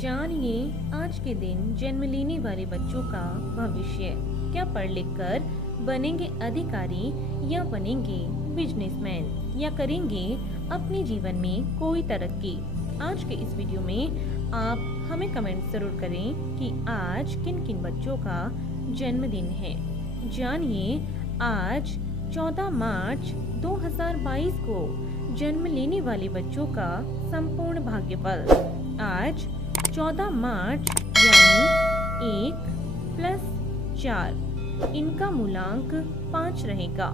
जानिए आज के दिन जन्म लेने वाले बच्चों का भविष्य। क्या पढ़ लिख कर बनेंगे अधिकारी या बनेंगे बिजनेसमैन या करेंगे अपने जीवन में कोई तरक्की। आज के इस वीडियो में आप हमें कमेंट जरूर करें कि आज किन किन बच्चों का जन्मदिन है। जानिए आज 14 मार्च 2022 को जन्म लेने वाले बच्चों का संपूर्ण भाग्यफल। आज 14 मार्च यानी 1 + 4 इनका मूलांक 5 रहेगा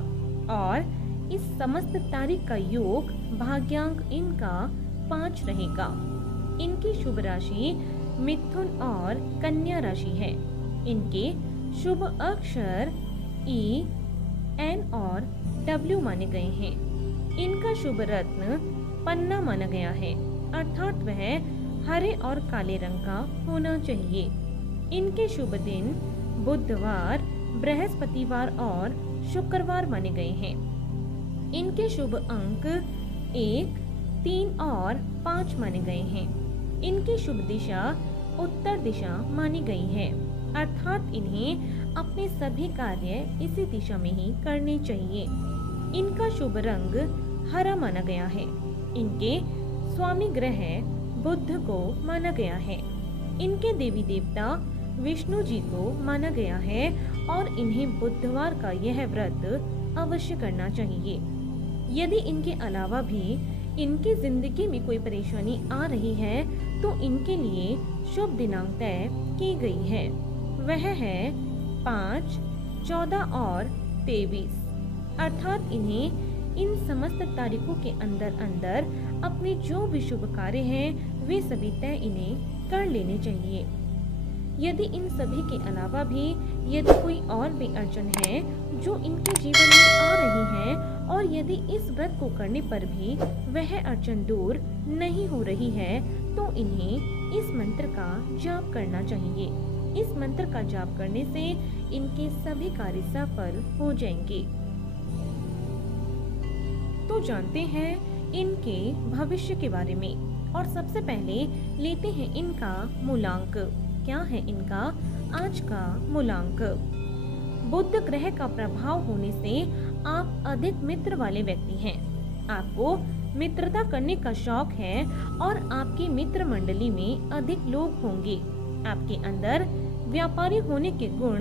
और इस समस्त तारीख का योग भाग्यांक इनका 5 रहेगा। इनकी शुभ राशि मिथुन और कन्या राशि है। इनके शुभ अक्षर E, N और W माने गए हैं। इनका शुभ रत्न पन्ना माना गया है, अर्थात वह हरे और काले रंग का होना चाहिए। इनके शुभ दिन बुधवार, बृहस्पतिवार और शुक्रवार माने गए हैं। इनके शुभ अंक 1, 3 और 5 माने गए हैं। इनकी शुभ दिशा उत्तर दिशा मानी गई है, अर्थात इन्हें अपने सभी कार्य इसी दिशा में ही करने चाहिए। इनका शुभ रंग हरा माना गया है। इनके स्वामी ग्रह बुध को माना गया है। इनके देवी देवता विष्णु जी को माना गया है और इन्हें बुधवार का यह व्रत अवश्य करना चाहिए। यदि इनके अलावा भी इनकी जिंदगी में कोई परेशानी आ रही है तो इनके लिए शुभ दिनांक तय की गई है। वह है 5, 14 और 23, अर्थात इन्हें इन समस्त तारीखों के अंदर अपने जो भी शुभ कार्य हैं वे सभी तय इन्हें कर लेने चाहिए। यदि इन सभी के अलावा भी यदि कोई और भी अड़चन है जो इनके जीवन में आ रही है और यदि इस व्रत को करने पर भी वह अड़चन दूर नहीं हो रही है तो इन्हें इस मंत्र का जाप करना चाहिए। इस मंत्र का जाप करने से इनके सभी कार्य सफल हो जाएंगे। तो जानते हैं इनके भविष्य के बारे में और सबसे पहले लेते हैं इनका मूलांक। क्या है इनका आज का मूलांक? बुध ग्रह का प्रभाव होने से आप अधिक मित्र वाले व्यक्ति हैं। आपको मित्रता करने का शौक है और आपकी मित्र मंडली में अधिक लोग होंगे। आपके अंदर व्यापारी होने के गुण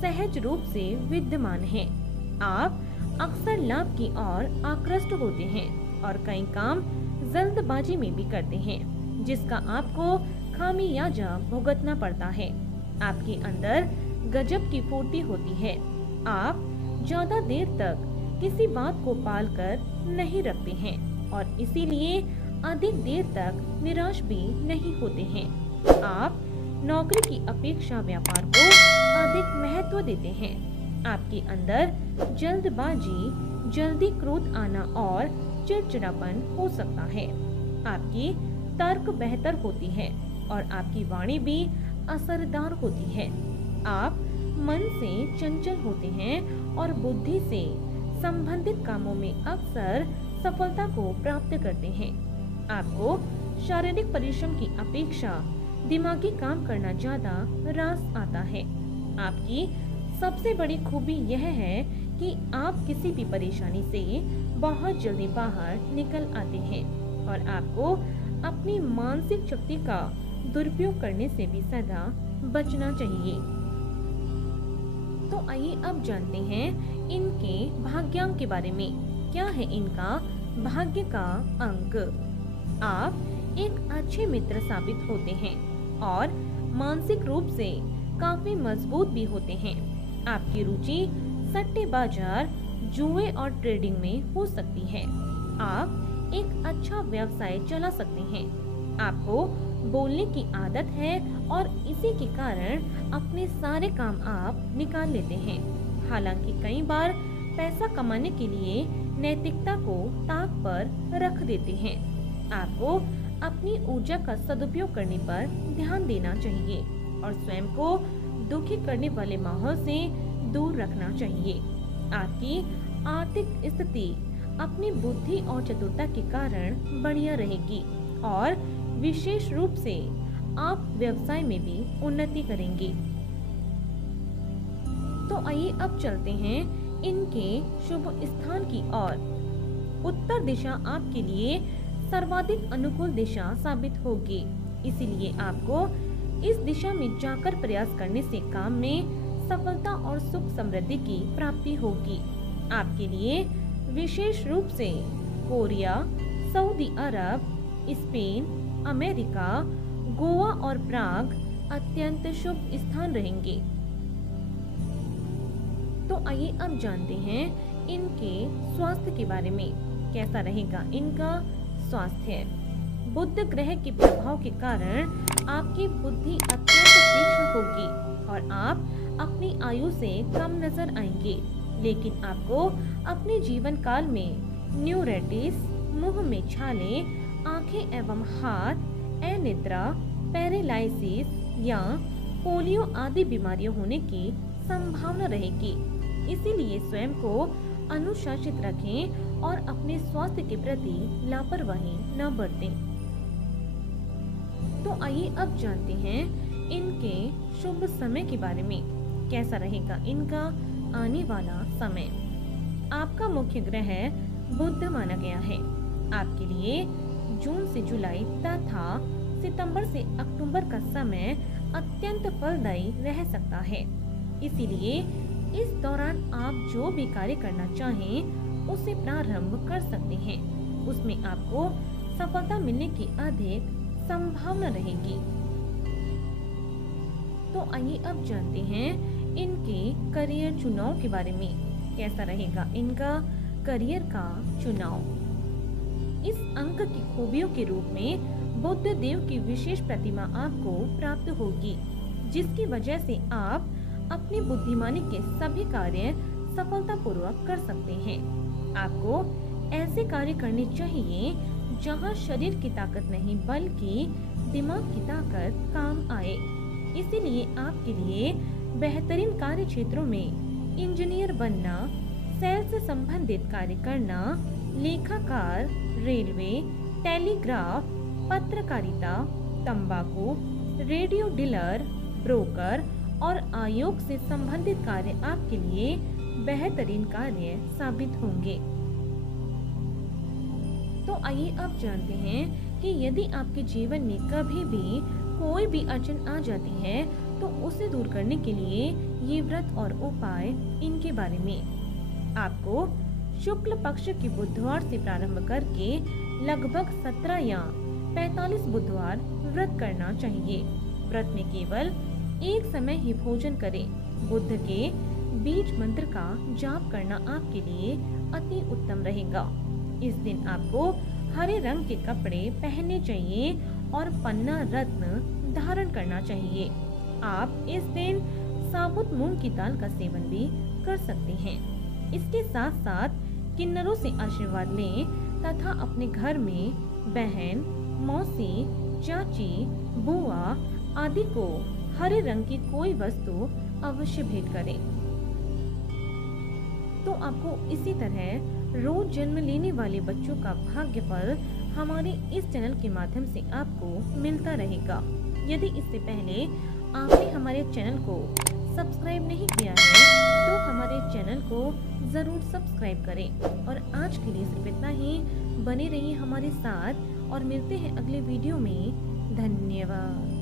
सहज रूप से विद्यमान हैं। आप अक्सर लाभ की ओर आकृष्ट होते हैं और कई काम जल्दबाजी में भी करते हैं जिसका आपको खामियाजा भुगतना पड़ता है। आपके अंदर गजब की फुर्ती होती है। आप ज्यादा देर तक किसी बात को पाल कर नहीं रखते हैं और इसीलिए अधिक देर तक निराश भी नहीं होते हैं। आप नौकरी की अपेक्षा व्यापार को अधिक महत्व देते हैं। आपके अंदर जल्दबाजी, जल्दी क्रोध आना और चिड़चिड़ापन हो सकता है। आपकी तर्क बेहतर होती है और आपकी वाणी भी असरदार होती है। आप मन से चंचल होते हैं और बुद्धि से संबंधित कामों में अक्सर सफलता को प्राप्त करते हैं। आपको शारीरिक परिश्रम की अपेक्षा दिमागी काम करना ज्यादा रास आता है। आपकी सबसे बड़ी खूबी यह है कि आप किसी भी परेशानी से बहुत जल्दी बाहर निकल आते हैं और आपको अपनी मानसिक शक्ति का दुरुपयोग करने से भी सदा बचना चाहिए। तो आइए अब जानते हैं इनके भाग्यांक के बारे में। क्या है इनका भाग्य का अंक? आप एक अच्छे मित्र साबित होते हैं और मानसिक रूप से काफी मजबूत भी होते हैं। आपकी रुचि सट्टे बाजार, जुए और ट्रेडिंग में हो सकती है। आप एक अच्छा व्यवसाय चला सकते हैं। आपको बोलने की आदत है और इसी के कारण अपने सारे काम आप निकाल लेते हैं। हालांकि कई बार पैसा कमाने के लिए नैतिकता को ताक पर रख देते हैं। आपको अपनी ऊर्जा का सदुपयोग करने पर ध्यान देना चाहिए और स्वयं को दुखी करने वाले माहौल से दूर रखना चाहिए। आपकी आर्थिक स्थिति अपनी बुद्धि और चतुरता के कारण बढ़िया रहेगी और विशेष रूप से आप व्यवसाय में भी उन्नति करेंगे। तो आइए अब चलते हैं इनके शुभ स्थान की ओर। उत्तर दिशा आपके लिए सर्वाधिक अनुकूल दिशा साबित होगी, इसीलिए आपको इस दिशा में जाकर प्रयास करने से काम में सफलता और सुख समृद्धि की प्राप्ति होगी। आपके लिए विशेष रूप से कोरिया, सऊदी अरब, स्पेन, अमेरिका, गोवा और प्राग अत्यंत शुभ स्थान रहेंगे। तो आइए अब जानते हैं इनके स्वास्थ्य के बारे में। कैसा रहेगा इनका स्वास्थ्य? बुध ग्रह के प्रभाव के कारण आपकी बुद्धि अत्यंत तीक्ष्ण होगी और आप अपनी आयु से कम नजर आएंगे, लेकिन आपको अपने जीवन काल में न्यूराइटिस, मुंह में छाले, आंखें एवं हाथ, अनिद्रा, पैरालिसिस या पोलियो आदि बीमारियां होने की संभावना रहेगी। इसीलिए स्वयं को अनुशासित रखें और अपने स्वास्थ्य के प्रति लापरवाही न बरतें। तो आइए अब जानते हैं इनके शुभ समय के बारे में। कैसा रहेगा इनका आने वाला समय? आपका मुख्य ग्रह बुध माना गया है। आपके लिए जून से जुलाई तथा सितंबर से अक्टूबर का समय अत्यंत फलदायी रह सकता है। इसीलिए इस दौरान आप जो भी कार्य करना चाहें उसे प्रारंभ कर सकते हैं। उसमें आपको सफलता मिलने की अधिक संभावना रहेगी। तो आइए अब जानते हैं इनके करियर चुनाव के बारे में। कैसा रहेगा इनका करियर का चुनाव? इस अंक की खूबियों के रूप में बुध देव की विशेष प्रतिमा आपको प्राप्त होगी, जिसकी वजह से आप अपनी बुद्धिमानी के सभी कार्य सफलतापूर्वक कर सकते हैं। आपको ऐसे कार्य करने चाहिए जहां शरीर की ताकत नहीं बल्कि दिमाग की ताकत काम आए। इसीलिए आपके लिए बेहतरीन कार्य क्षेत्रों में इंजीनियर बनना, सेल से संबंधित कार्य करना, लेखाकार, रेलवे, टेलीग्राफ, पत्रकारिता, तंबाकू, रेडियो डीलर, ब्रोकर और आयोग से संबंधित कार्य आपके लिए बेहतरीन कार्य साबित होंगे। तो आइए अब जानते हैं कि यदि आपके जीवन में कभी भी कोई भी अड़चन आ जाती है तो उसे दूर करने के लिए ये व्रत और उपाय इनके बारे में। आपको शुक्ल पक्ष के बुधवार से प्रारंभ करके लगभग 17 या 45 बुधवार व्रत करना चाहिए। व्रत में केवल एक समय ही भोजन करें। बुध के बीज मंत्र का जाप करना आपके लिए अति उत्तम रहेगा। इस दिन आपको हरे रंग के कपड़े पहनने चाहिए और पन्ना रत्न धारण करना चाहिए। आप इस दिन साबुत मूंग की दाल का सेवन भी कर सकते हैं। इसके साथ साथ किन्नरों से आशीर्वाद लें तथा अपने घर में बहन, मौसी, चाची, बुआ आदि को हरे रंग की कोई वस्तु अवश्य भेंट करें। तो आपको इसी तरह रोज जन्म लेने वाले बच्चों का भाग्यफल हमारे इस चैनल के माध्यम से आपको मिलता रहेगा। यदि इससे पहले आपने हमारे चैनल को सब्सक्राइब नहीं किया है तो हमारे चैनल को जरूर सब्सक्राइब करें। और आज के लिए सिर्फ इतना ही। बने रहिए हमारे साथ और मिलते हैं अगले वीडियो में। धन्यवाद।